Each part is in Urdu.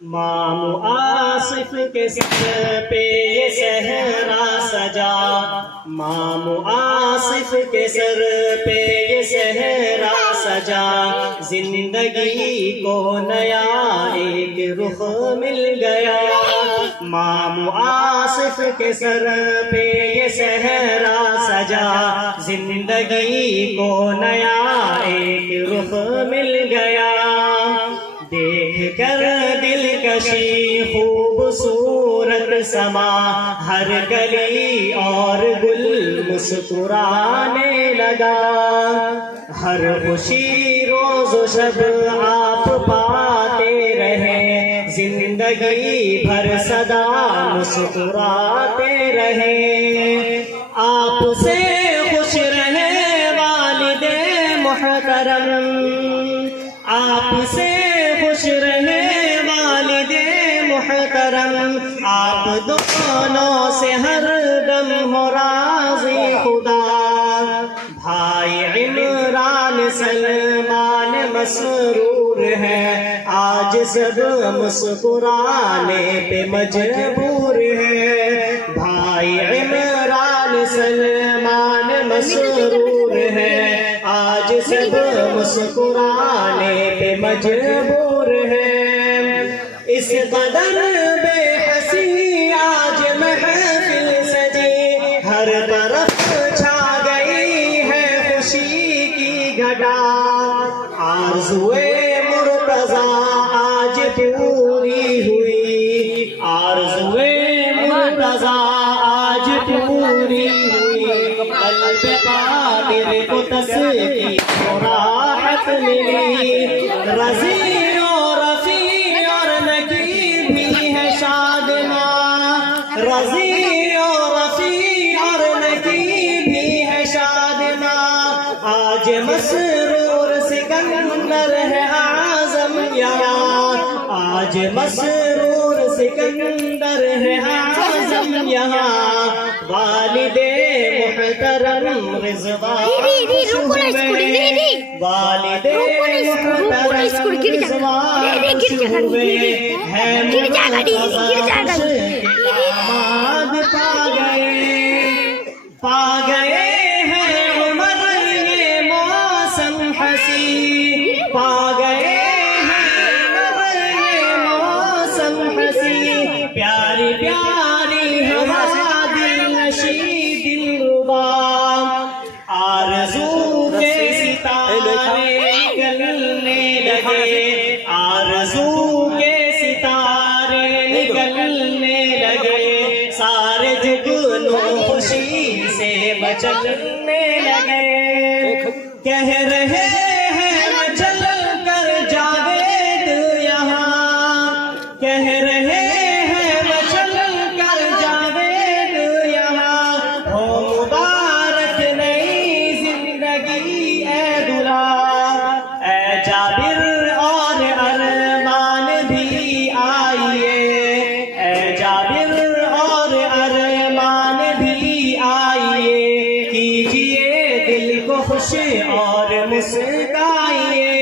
مام آصف کے سر پہ یہ صحرا سجا، مام آصف کے سر پہ یہ صحرا سجا، زندگی کو نیا ایک رخ مل گیا۔ مام آصف کے سر پہ یہ صحرا سجا، زندگی کو نیا ایک رخ مل گیا۔ دیکھ کر دلکشی خوبصورت سما، ہر گلی اور گل مسکرانے لگا۔ ہر خوشی روز و شب آپ پاتے رہے، زندگی بھر صدا مسکراتے رہے۔ آپ سے خوش رہے والد محترم، آپ سے خوش رہے والد محترم، آپ دونوں سے ہر دم ہو راضی خدا۔ بھائی عمران سلمان مسرور ہے، آج سب مسکرانے پہ مجبور ہے۔ بھائی عمران سلمان مسرور ہے، آج سب مسکرانے پہ مجبور ہے۔ اس قدر بے حسی آج محفل سجی، ہر طرف چھا گئی ہے خوشی کی گھٹا۔ آرزوئے مرتضیٰ آج پوری ہوئی، آرزوئے مرتضیٰ آج پوری ہوئی۔ قلب قادر کو تسکین و راحت ملی، رضی اور رفیع اور نکی بھی ہے شادماں، رضی اور رفیع اور نکی بھی ہے شادماں۔ آج مسرور سکندر ہے اعظم یہاں، آج مسرور سکندر ہے اعظم یہاں۔ والد محترم رضوان خوش ہوئے، والد محترم رضوان خوش ہوئے، ہے مرتضیٰ خوش آماد پا گئے ہیں عمر یہ موسم حسی، پا گئے ہیں عمر یہ موسم حسی۔ پیاری پیاری ہوا دل نشی دل ربا، آرزو کے ستارے نکلنے لگے، آرزو کے ستارے نکلنے لگے، سارے جگنوں خوشی سے مچلنے لگے۔ کہہ رہے ہیں مچل کر جاوید یہاں، کہہ رہے ہیں مچل کر جاوید یہاں۔ ہو مبارک نئی زندگی اے دلہا، اے جابر اور ارمان بھی آئیے، اے جابر اور ارمان بھی آئیے۔ کیجئے دل کو خوش اور مسکرائیے،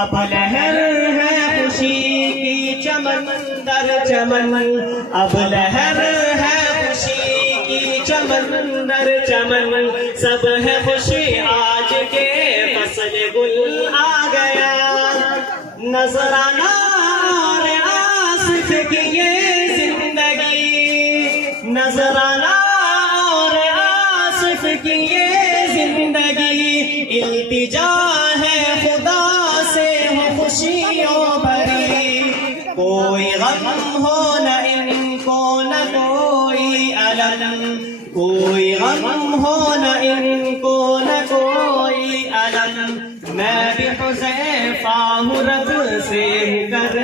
اب لہر ہے خوشی کی چمن در چمن، اب لہر ہے خوشی کی چمن در چمن۔ سب ہے خوشی آج کے فصل گل آ گیا، نذرانہ اور آصف کی یہ زندگی، نذرانہ اور آصف کی یہ زندگی۔ التجا ہے خدا سے ہو خوشیوں بھری، کوئی غم ہو نہ ان کو نہ کوئی الم، کوئی غم ہو نہ ان کو نہ کوئی الم۔ میں بھی حذیفہ ہوں رب سے کر